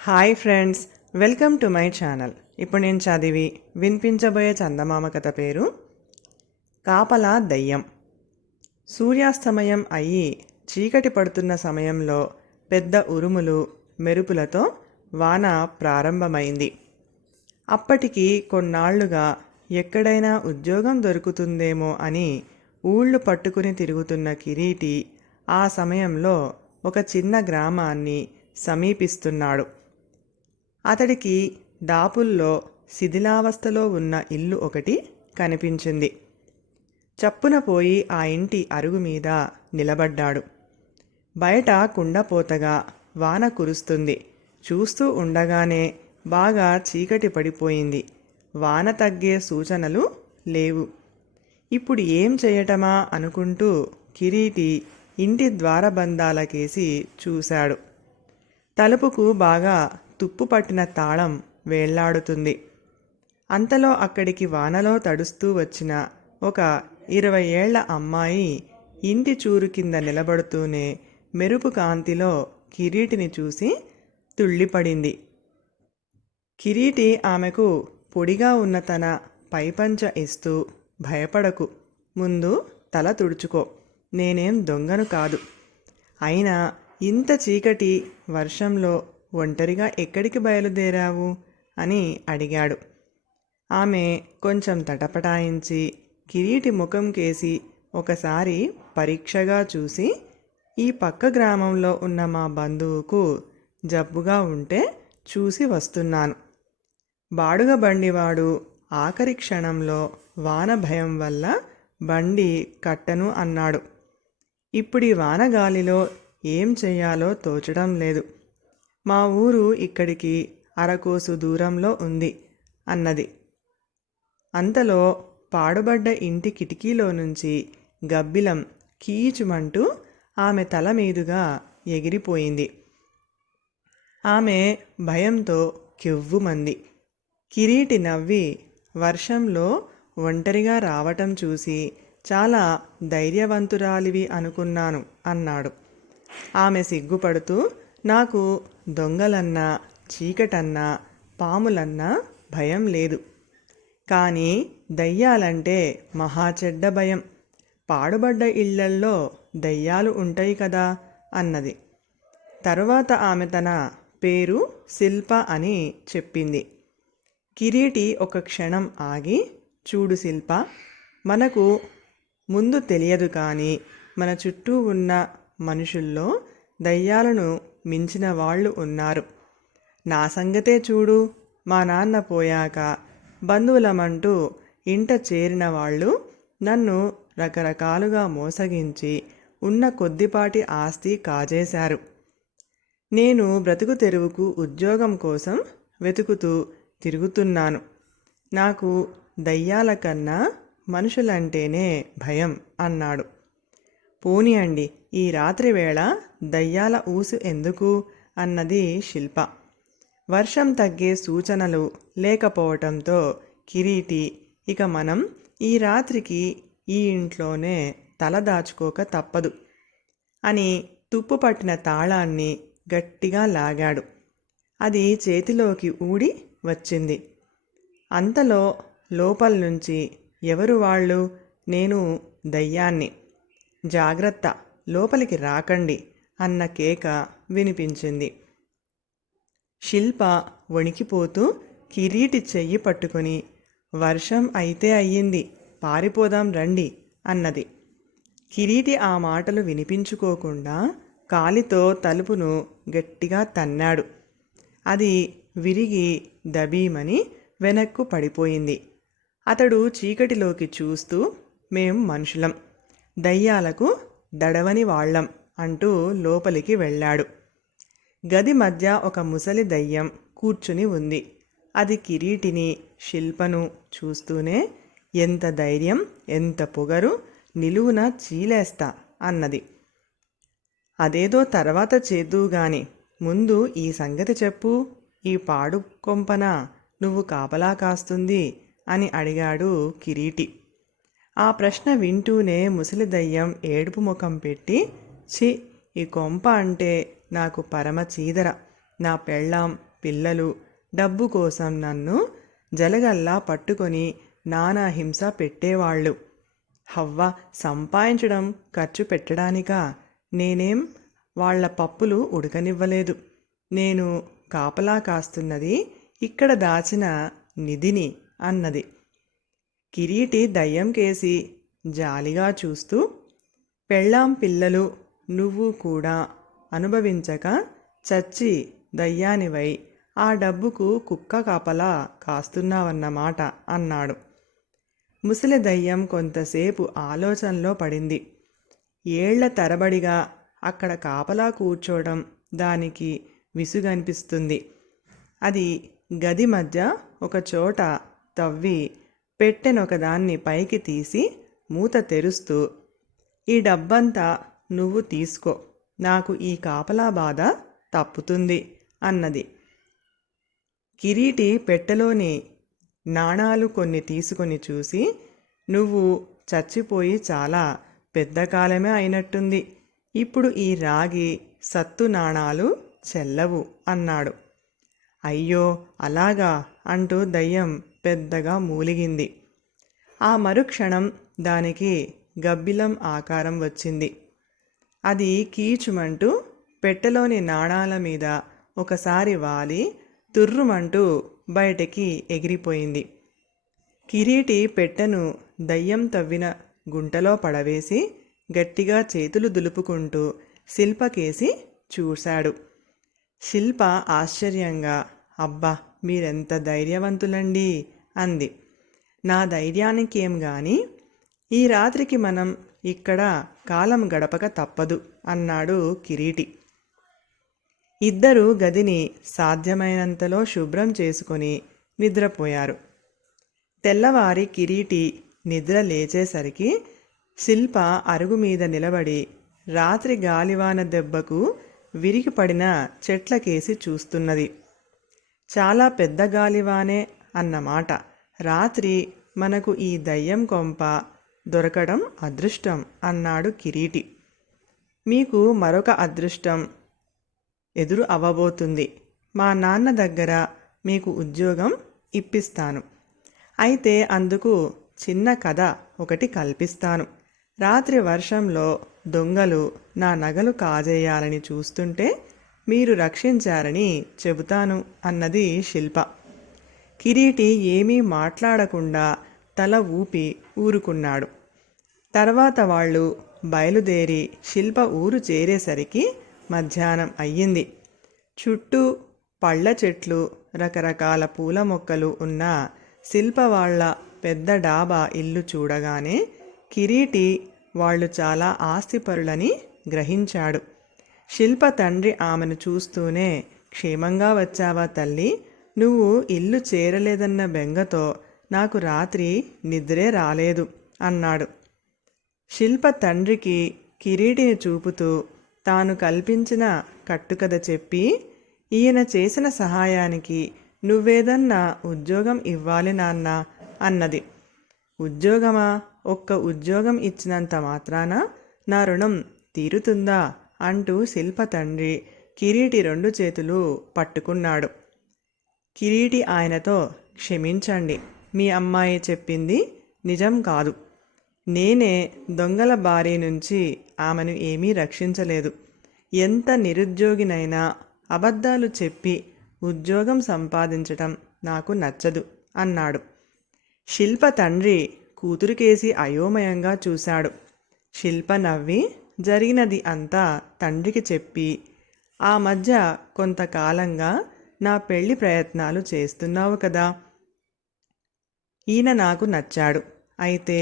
Hi friends, welcome to my channel. ఇప్పుడు నేను చదివి వినిపించబోయే చందమామ కథ పేరు కాపలా దయ్యం. సూర్యాస్తమయం అయ్యి చీకటి పడుతున్న సమయంలో పెద్ద ఉరుములు మెరుపులతో వాన ప్రారంభమైంది. అప్పటికి కొన్నాళ్లుగా ఎక్కడైనా ఉద్యోగం దొరుకుతుందేమో అని ఊళ్ళు పట్టుకుని తిరుగుతున్న కిరీటి ఆ సమయంలో ఒక చిన్న గ్రామాన్ని సమీపిస్తున్నాడు. అతడికి దాపుల్లో శిథిలావస్థలో ఉన్న ఇల్లు ఒకటి కనిపించింది. చప్పున పోయి ఆ ఇంటి అరుగు మీద నిలబడ్డాడు. బయట కుండపోతగా వాన కురుస్తుంది. చూస్తూ ఉండగానే బాగా చీకటి పడిపోయింది. వాన తగ్గే సూచనలు లేవు. ఇప్పుడు ఏం చేయటమా అనుకుంటూ కిరీటి ఇంటి ద్వారబంధాలకేసి చూశాడు. తలుపుకు బాగా తుప్పు పట్టిన తాళం వేళ్లాడుతుంది. అంతలో అక్కడికి వానలో తడుస్తూ వచ్చిన ఒక 20 ఏళ్ల అమ్మాయి ఇంటి చూరు కింద నిలబడుతూనే మెరుపు కాంతిలో కిరీటిని చూసి తుళ్ళిపడింది. కిరీటి ఆమెకు పొడిగా ఉన్న తన పైపంచ ఇస్తూ, భయపడకు, ముందు తల తుడుచుకో, నేనేం దొంగను కాదు. అయినా ఇంత చీకటి వర్షంలో ఒంటరిగా ఎక్కడికి బయలుదేరావు అని అడిగాడు. ఆమె కొంచెం తటపటాయించి కిరీటి ముఖం కేసి ఒకసారి పరీక్షగా చూసి, ఈ పక్క గ్రామంలో ఉన్న మా బంధువుకు జబ్బుగా ఉంటే చూసి వస్తున్నాను. బాడుగ బండివాడు ఆఖరి క్షణంలో వాన భయం వల్ల బండి కట్టను అన్నాడు. ఇప్పుడీ వానగాలిలో ఏం చెయ్యాలో తోచడం లేదు. మా ఊరు ఇక్కడికి అరకోసు దూరంలో ఉంది అన్నది. అంతలో పాడుబడ్డ ఇంటి కిటికీలో నుంచి గబ్బిలం కీచుమంటూ ఆమె తల మీదుగా ఎగిరిపోయింది. ఆమె భయంతో కెవ్వుమంది. కిరీటి నవ్వి, వర్షంలో ఒంటరిగా రావటం చూసి చాలా ధైర్యవంతురాలివి అనుకున్నాను అన్నాడు. ఆమె సిగ్గుపడుతూ, నాకు దొంగలన్నా, చీకటన్నా, పాములన్నా భయం లేదు. కానీ దయ్యాలంటే మహా చెడ్డ భయం. పాడుబడ్డ ఇళ్లల్లో దయ్యాలు ఉంటాయి కదా అన్నది. తరువాత ఆమె తన పేరు శిల్ప అని చెప్పింది. కిరీటి ఒక క్షణం ఆగి, చూడు శిల్ప, మనకు ముందు తెలియదు కానీ మన చుట్టూ ఉన్న మనుషుల్లో దయ్యాలను మించిన వాళ్ళు ఉన్నారు. నా సంగతే చూడు, మా నాన్న పోయాక బంధువులమంటూ ఇంట చేరిన వాళ్ళు నన్ను రకరకాలుగా మోసగించి ఉన్న కొద్దిపాటి ఆస్తి కాజేశారు. నేను బ్రతుకు తెరువుకు ఉద్యోగం కోసం వెతుకుతూ తిరుగుతున్నాను. నాకు దయ్యాల కన్నా మనుషులంటేనే భయం అన్నాడు. పోనీ అండి, ఈ రాత్రి వేళ దయ్యాల ఊసు ఎందుకు అన్నది శిల్ప. వర్షం తగ్గే సూచనలు లేకపోవటంతో కిరీటి, ఇక మనం ఈ రాత్రికి ఈ ఇంట్లోనే తల దాచుకోక తప్పదు అని తుప్పు పట్టిన తాళాన్ని గట్టిగా లాగాడు. అది చేతిలోకి ఊడి వచ్చింది. అంతలో లోపల నుంచి, ఎవరు వాళ్ళు? నేను దయ్యాన్ని, జాగ్రత్త, లోపలికి రాకండి అన్న కేక వినిపించింది. శిల్ప వణికిపోతూ కిరీటి చెయ్యి పట్టుకుని, వర్షం అయితే అయ్యింది, పారిపోదాం రండి అన్నది. కిరీటి ఆ మాటలు వినిపించుకోకుండా కాలితో తలుపును గట్టిగా తన్నాడు. అది విరిగి దబీమని వెనక్కు పడిపోయింది. అతడు చీకటిలోకి చూస్తూ, మేం మనుషులం, దయ్యాలకు దడవని వాళ్ళం అంటూ లోపలికి వెళ్ళాడు. గది మధ్య ఒక ముసలి దయ్యం కూర్చుని ఉంది. అది కిరీటిని, శిల్పను చూస్తూనే, ఎంత ధైర్యం, ఎంత పొగరు, నిలువున చీలేస్తా అన్నది. అదేదో తర్వాత చేద్దువుగాని, ముందు ఈ సంగతి చెప్పు, ఈ పాడు కొంపన నువ్వు కాపలా కాస్తుంది అని అడిగాడు కిరీటి. ఆ ప్రశ్న వింటూనే ముసలి దయ్యం ఏడుపు ముఖం పెట్టి, ఛీ, ఈ కొంప అంటే నాకు పరమ చీదర, నా పెళ్ళాం పిల్లలు డబ్బు కోసం నన్ను జలగల్లా పట్టుకొని నానా హింస పెట్టేవాళ్ళు. హవ్వ సంపాదించడం ఖర్చు పెట్టడానికా? నేనేం వాళ్ల పప్పులు ఉడకనివ్వలేదు. నేను కాపలా కాస్తున్నది ఇక్కడ దాచిన నిధిని అన్నది. కిరీటి దయ్యం కేసి జాలిగా చూస్తూ, పెళ్ళాం పిల్లలు నువ్వు కూడా అనుభవించక చచ్చి దయ్యానివై ఆ డబ్బుకు కుక్క కాపలా కాస్తున్నావన్నమాట అన్నాడు. ముసలి దయ్యం కొంతసేపు ఆలోచనలో పడింది. ఏళ్ల తరబడిగా అక్కడ కాపలా కూర్చోవడం దానికి విసుగనిపిస్తుంది. అది గది మధ్య ఒక చోట తవ్వి పెట్టెనొకదాన్ని పైకి తీసి మూత తెరుస్తూ, ఈ డబ్బంతా నువ్వు తీసుకో, నాకు ఈ కాపలా బాధ తప్పుతుంది అన్నది. కిరీటి పెట్టెలోని నాణాలు కొన్ని తీసుకొని చూసి, నువ్వు చచ్చిపోయి చాలా పెద్ద కాలమే అయినట్టుంది. ఇప్పుడు ఈ రాగి సత్తు నాణాలు చెల్లవు అన్నాడు. అయ్యో అలాగా అంటూ దయ్యం పెద్దగా మూలిగింది. ఆ మరుక్షణం దానికి గబ్బిలం ఆకారం వచ్చింది. అది కీచుమంటూ పెట్టెలోని నాణాల మీద ఒకసారి వాలి తుర్రుమంటూ బయటికి ఎగిరిపోయింది. కిరీటి పెట్టెను దయ్యం తవ్విన గుంటలో పడవేసి గట్టిగా చేతులు దులుపుకుంటూ శిల్పకేసి చూశాడు. శిల్ప ఆశ్చర్యంగా, అబ్బా మీరెంత ధైర్యవంతులండి అంది. నా ధైర్యానికేం గాని, ఈ రాత్రికి మనం ఇక్కడ కాలం గడపక తప్పదు అన్నాడు కిరీటి. ఇద్దరూ గదిని సాధ్యమైనంతలో శుభ్రం చేసుకొని నిద్రపోయారు. తెల్లవారి కిరీటి నిద్ర లేచేసరికి శిల్ప అరుగు మీద నిలబడి రాత్రి గాలివాన దెబ్బకు విరిగిపడిన చెట్లకేసి చూస్తున్నది. చాలా పెద్ద గాలివానే అన్నమాట. రాత్రి మనకు ఈ దయ్యం కొంప దొరకడం అదృష్టం అన్నాడు కిరీటి. మీకు మరొక అదృష్టం ఎదురు అవ్వబోతుంది. మా నాన్న దగ్గర మీకు ఉద్యోగం ఇప్పిస్తాను. అయితే అందుకు చిన్న కథ ఒకటి కల్పిస్తాను. రాత్రి వర్షంలో దొంగలు నా నగలు కాజేయాలని చూస్తుంటే మీరు రక్షించారని చెబుతాను అన్నది శిల్ప. కిరీటి ఏమీ మాట్లాడకుండా తల ఊపి ఊరుకున్నాడు. తర్వాత వాళ్ళు బయలుదేరి శిల్ప ఊరు చేరేసరికి మధ్యాహ్నం అయ్యింది. చుట్టూ పళ్ళ చెట్లు, రకరకాల పూల మొక్కలు ఉన్న శిల్ప వాళ్ళ పెద్ద డాబా ఇల్లు చూడగానే కిరీటి వాళ్ళు చాలా ఆస్తిపరులని గ్రహించాడు. శిల్ప తండ్రి ఆమెను చూస్తూనే, క్షేమంగా వచ్చావా తల్లి? నువ్వు ఇల్లు చేరలేదన్న బెంగతో నాకు రాత్రి నిద్రే రాలేదు అన్నాడు. శిల్ప తండ్రికి కిరీటిని చూపుతూ తాను కల్పించిన కట్టుకథ చెప్పి, ఈయన చేసిన సహాయానికి నువ్వేదన్నా ఉద్యోగం ఇవ్వాలి నాన్న అన్నది. ఉద్యోగమా? ఒక్క ఉద్యోగం ఇచ్చినంత మాత్రాన నా రుణం తీరుతుందా అంటూ శిల్ప తండ్రి కిరీటి 2 చేతులు పట్టుకున్నాడు. కిరీటి ఆయనతో, క్షమించండి, మీ అమ్మాయి చెప్పింది నిజం కాదు. నేనే దొంగల బారి నుంచి ఆమెను ఏమీ రక్షించలేదు. ఎంత నిరుద్యోగినైనా అబద్ధాలు చెప్పి ఉద్యోగం సంపాదించటం నాకు నచ్చదు అన్నాడు. శిల్ప తండ్రి కూతురికేసి అయోమయంగా చూశాడు. శిల్ప నవ్వి జరిగినది అంతా తండ్రికి చెప్పి, ఆ మధ్య కొంతకాలంగా నా పెళ్లి ప్రయత్నాలు చేస్తున్నావు కదా, ఈయన నాకు నచ్చాడు. అయితే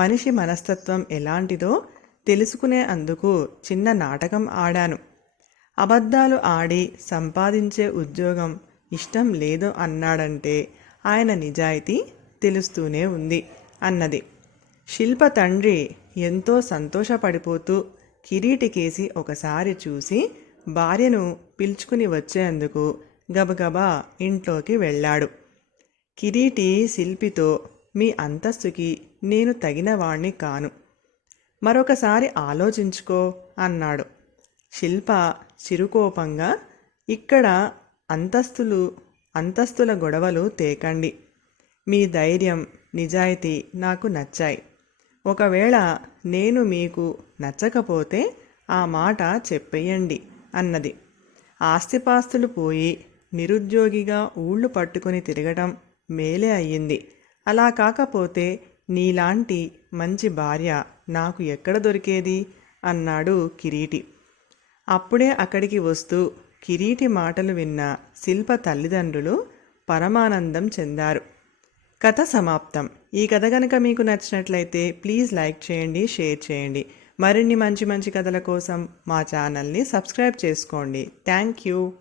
మనిషి మనస్తత్వం ఎలాంటిదో తెలుసుకునే అందుకు చిన్న నాటకం ఆడాను. అబద్ధాలు ఆడి సంపాదించే ఉద్యోగం ఇష్టం లేదు అన్నాడంటే ఆయన నిజాయితీ తెలుస్తూనే ఉంది అన్నది. శిల్ప తండ్రి ఎంతో సంతోషపడిపోతూ కిరీటికేసి ఒకసారి చూసి భార్యను పిలుచుకుని వచ్చేందుకు గబగబా ఇంట్లోకి వెళ్ళాడు. కిరీటి శిల్పితో, మీ అంతస్తుకి నేను తగిన వాణ్ణి కాను, మరొకసారి ఆలోచించుకో అన్నాడు. శిల్ప చిరుకోపంగా, ఇక్కడ అంతస్తులు అంతస్తుల గొడవలు తేకండి. మీ ధైర్యం, నిజాయితీ నాకు నచ్చాయి. ఒకవేళ నేను మీకు నచ్చకపోతే ఆ మాట చెప్పేయండి అన్నది. ఆస్తిపాస్తులు పోయి నిరుద్యోగిగా ఊళ్ళు పట్టుకుని తిరగటం మేలే అయ్యింది. అలా కాకపోతే నీలాంటి మంచి భార్య నాకు ఎక్కడ దొరికేది అన్నాడు కిరీటి. అప్పుడే అక్కడికి వస్తూ కిరీటి మాటలు విన్న శిల్ప తల్లిదండ్రులు పరమానందం చెందారు. కథ సమాప్తం. ఈ కథ కనుక మీకు నచ్చినట్లయితే ప్లీజ్ లైక్ చేయండి, షేర్ చేయండి. మరిన్ని మంచి మంచి కథల కోసం మా ఛానల్ని సబ్స్క్రైబ్ చేసుకోండి. Thank you.